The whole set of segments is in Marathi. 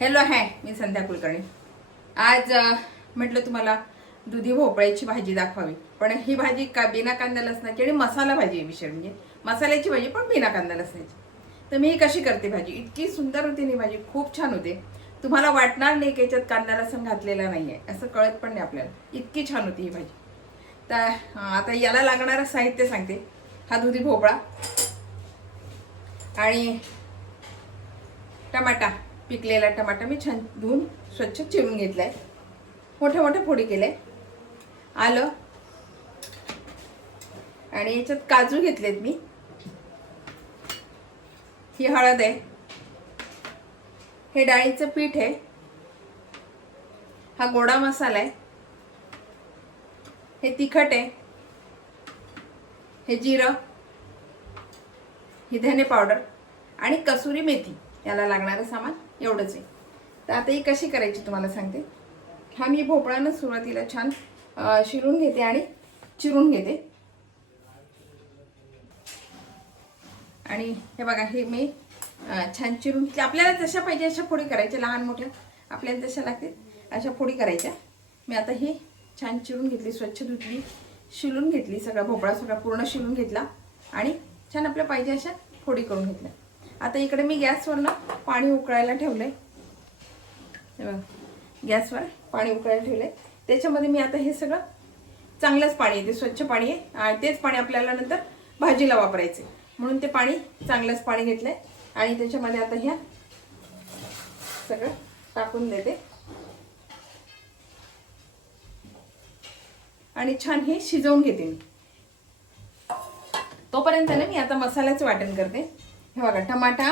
हॅलो मी संध्या कुलकर्णी। आज म्हटलं तुम्हाला दुधी भोपळ्याची भाजी दाखवावी, पण ही भाजी बिना कांदा लसणाची आणि मसाला भाजी आहे। विषय म्हणजे मसाल्याची भाजी पण बिना कांदा लसणाची। तर मी ही कशी करते भाजी, इतकी सुंदर होते ही भाजी, खूप छान होते। तुम्हाला वाटणार नाही की याच्यात कांदा लसण घातलेला नाहीये, असं कळत पण नाही आपल्याला, इतकी छान होती ही भाजी। तर आता याला लागणारं साहित्य सांगते। हा दुधी भोपळा आणि टमाटा, पिकलेला टमाटा मी छान धुवून स्वच्छ चिरून घेतलाय, मोठे मोठे फोडी केले। आलं आणि याच्यात काजू घेतलेत मी। ही हळद आहे, हे डाळीचं पीठ आहे, हा गोडा मसाला आहे, हे तिखट आहे, हे जिरं, ही धने पावडर आणि कसुरी मेथी। याला लागणारं सामान एवढंच आहे। तर आता ही कशी करायची तुम्हाला सांगते। हा मी भोपळा सुरुवातीला छान शिरून घेते आणि चिरून घेते। आणि हे बघा, हे मी छान चिरून घेतले। आपल्याला जशा पाहिजे अशा फोडी करायच्या, लहान मोठ्या आपल्याला जशा लागतील अशा फोडी करायच्या। मी आता ही छान चिरून घेतली, स्वच्छ धुतली, शिलून घेतली, सगळा भोपळा सगळा पूर्ण शिलून घेतला आणि छान आपल्या पाहिजे अशा फोडी करून घेतल्या। आता इकडे मी गॅसवरनं पाणी उकळायला ठेवलंय। गॅसवर पाणी उकळायला ठेवलंय, त्याच्यामध्ये मी आता हे सगळं चांगलंच पाणी आहे, ते स्वच्छ पाणी आहे आणि तेच पाणी आपल्याला नंतर भाजीला वापरायचे, म्हणून ते पाणी चांगलंच पाणी घेतलंय। आणि त्याच्यामध्ये आता ह्या सगळं टाकून देते आणि छान हे शिजवून घेते मी। तोपर्यंत ना मी आता मसाल्याचं वाटण करते। हे बघा, टमाटा,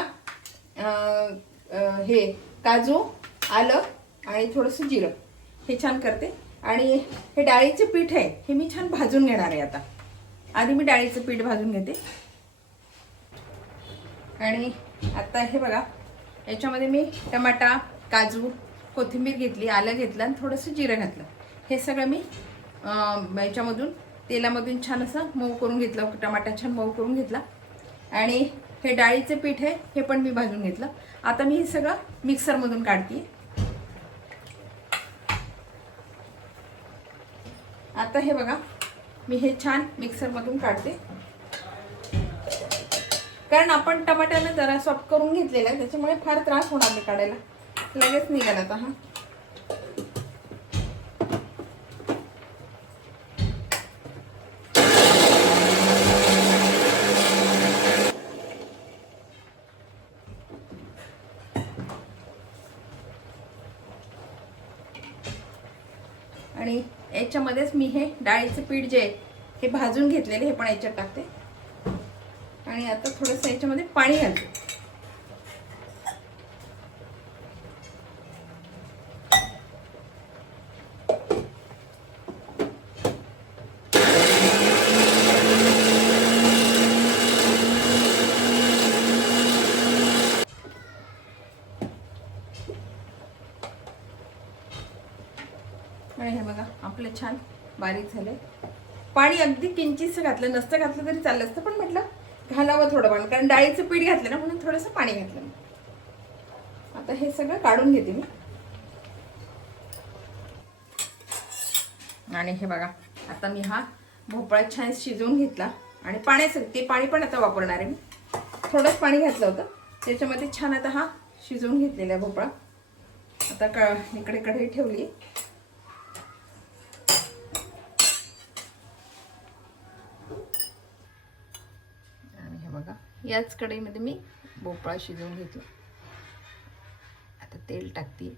हे काजू, आलं आणि थोडंसं जिरं, हे छान करते। आणि हे डाळीचे पीठ आहे, हे मी छान भाजून घेणार आहे। आता आधी मी डाळीचं पीठ भाजून घेते। आणि आता हे बघा, याच्यामध्ये मी टमाटा, काजू, कोथिंबीर घेतली, आलं घेतलं आणि थोडंसं जिरं घातलं। हे सगळं मी याच्यामधून तेलामधून छान असं मऊ करून घेतलं, टमाटा छान मऊ करून घेतला। आणि हे डाळीचे पीठ आहे, हे पण मी भाजून घेतलं। आता मी हे सगळं मिक्सरमधून काढते। आता हे बघा, मी हे छान मिक्सरमधून काढते, कारण आपण टमाट्याला जरा सॉफ्ट करून घेतलेला आहे, त्याच्यामुळे फार त्रास होणार नाही काढायला, लगेच निघाला आता। हा आणि याच्यामध्येच मी हे डाळीचं पीठ जे आहे हे भाजून घेतलेले, हे पण याच्यात टाकते। आणि आता थोडंसं याच्यामध्ये पाणी घालते। आणि हे बघा, आपलं छान बारीक झालंय। पाणी अगदी किंचितसं घातलं, नसतं घातलं तरी चाललं असतं, पण म्हटलं घालावं थोडं पाणी, कारण डाळीचं पीठ घातलं ना, म्हणून थोडंसं पाणी घातलं। आता हे सगळं काढून घेते मी। आणि हे बघा, आता मी हा भोपळा छान शिजवून घेतला आणि ते पाणी पण आता वापरणार आहे मी। थोडंच पाणी घातलं होतं त्याच्यामध्ये, छान आता हा शिजवून घेतलेला भोपळा। आता इकडे कढई ठेवली आणि हे बघा, याच कढईमध्ये मी भोपळा शिजवून घेतला। आता तेल टाकते।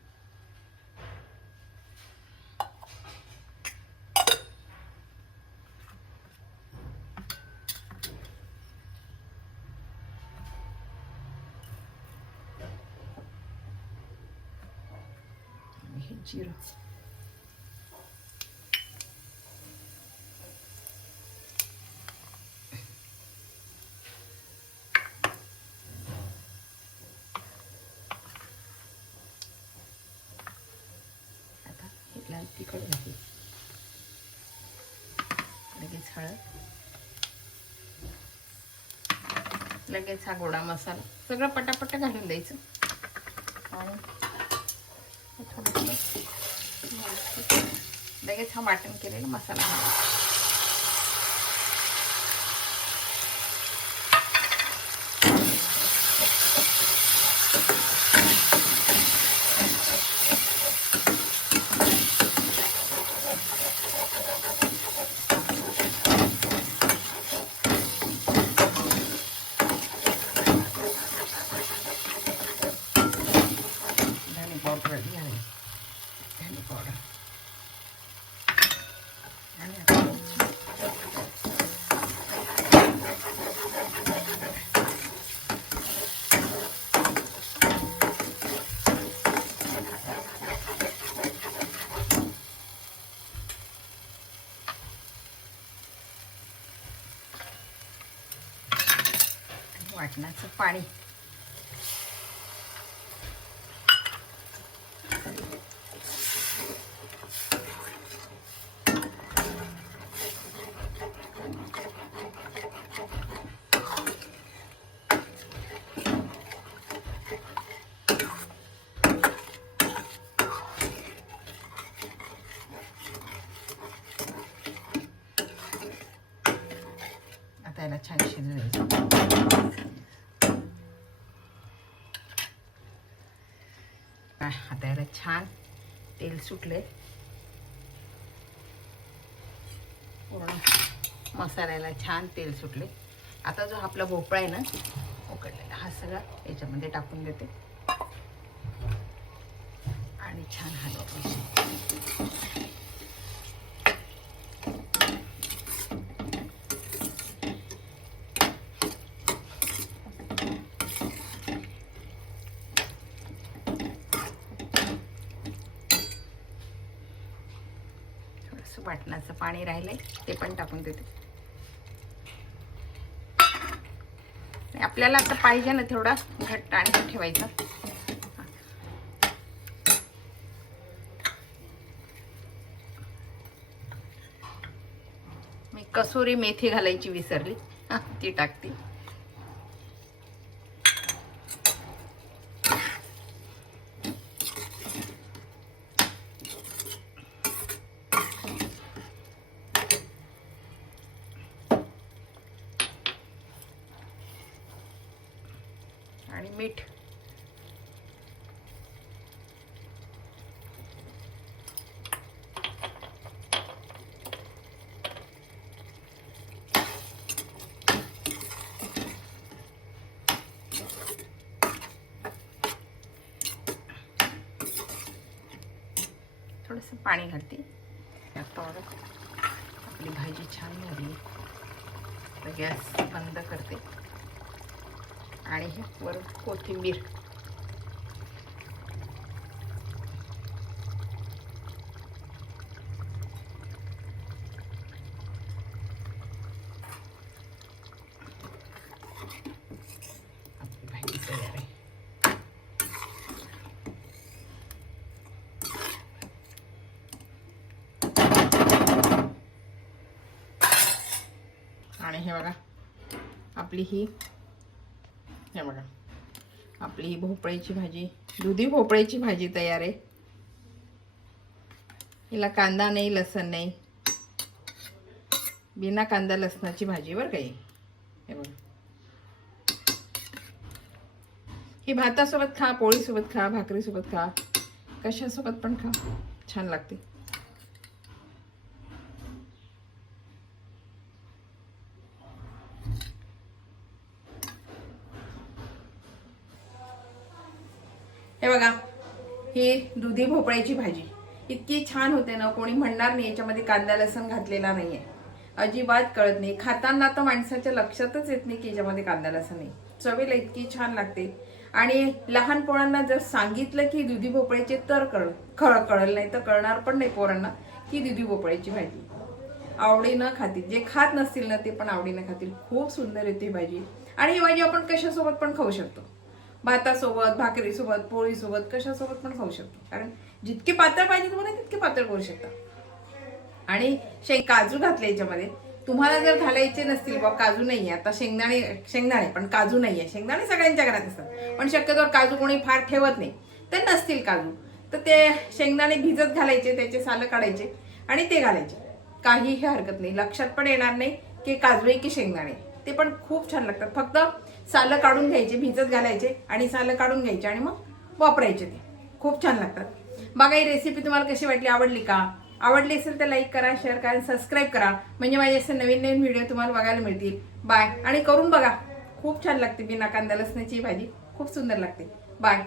हे जिरं, आता हे लाल तिखट घातले, लगेच हळद, लगेच हा गोडा मसाला, सगळं पटापट घालून द्यायचं। आणि लगेच हा वाटण केलेला मसाला वाटणाचं पाणी आता याला छान शिजवायचं. आता याला छान तेल सुटले. पूर्ण मसाल्याला छान तेल सुटले. आता जो आपला भोपळा आहे ना उकडलेला हा सगळा याच्यामध्ये टाकून देते आणि छान हलवते. वाटणाचं पाणी राहिलंय ते पण टाकून देते. आपल्याला आता पाहिजे ना थोडा घट्ट आणि ठेवायचा. मी कसुरी मेथी घालायची विसरली, ती टाकते. आणि मीठ. थोडंसं पाणी घालते. आता आपली भाजी छान झाली. तर गॅस बंद करते आणि हे वरून कोथिंबीर. आपली भाजी तयार आहे. आणि हे बघा आपली ही आपली भोपळ्याची भाजी, दुधी भोपळ्याची भाजी तयार आहे. हिला कांदा नाही, लसण नाही, बिना कांदा लसणाची भाजी बरं का हे बघा. ही भातासोबत खा, पोळीसोबत खा, भाकरीसोबत खा, कशासोबत पण खा, छान लागते. हे बघा ही दुधी भोपळ्याची भाजी इतकी छान होते ना, कोणी म्हणणार नाही याच्यामध्ये कांदा लसण घातलेला नाहीये. अजिबात कळत नाही. खाताना तर माणसाच्या लक्षातच येत नाही की याच्यामध्ये कांदा लसण नाही. चवीला इतकी छान लागते. आणि लहान पोरांना जर सांगितलं की दुधी भोपळ्याचे तर कळलं नाही तर कळणार पण नाही पोरांना की दुधी भोपळ्याची भाजी. आवडीनं खातील. जे खात नसतील ना ते पण आवडीनं खातील. खूप सुंदर येते भाजी. आणि ही भाजी आपण कशासोबत पण खाऊ शकतो. भातासोबत, भाकरीसोबत, पोळीसोबत, कशासोबत पण खाऊ शकतो. कारण जितके पातळ पाहिजे तुम्हाला तितके पातळ करू शकता. आणि काजू घातले याच्यामध्ये. तुम्हाला जर घालायचे नसतील बा, काजू नाहीये, आता शेंगदाणे पण काजू नाहीये. शेंगदाणे सगळ्यांच्या घरात असतात पण शक्यतो काजू कोणी फार ठेवत नाही तर नसतील काजू तर ते शेंगदाणे भिजत घालायचे, त्याचे सालं काढायचे आणि ते घालायचे. काहीही हरकत नाही, लक्षात पण येणार नाही की काजू आहे की शेंगदाणे. ते पण खूप छान लागतात. फक्त सालं काढून घ्यायचे, भिजत घालायचे आणि सालं काढून घ्यायचे आणि मग वापरायचे. ते खूप छान लागतात. बघा ही रेसिपी तुम्हाला कशी वाटली, आवडली का? आवडली असेल तर लाईक करा, शेअर करा, सबस्क्राईब करा, म्हणजे माझे असे नवीन नवीन व्हिडिओ तुम्हाला बघायला मिळतील. बाय. आणि करून बघा, खूप छान लागते बिना कांदा लसणाची भाजी, खूप सुंदर लागते. बाय.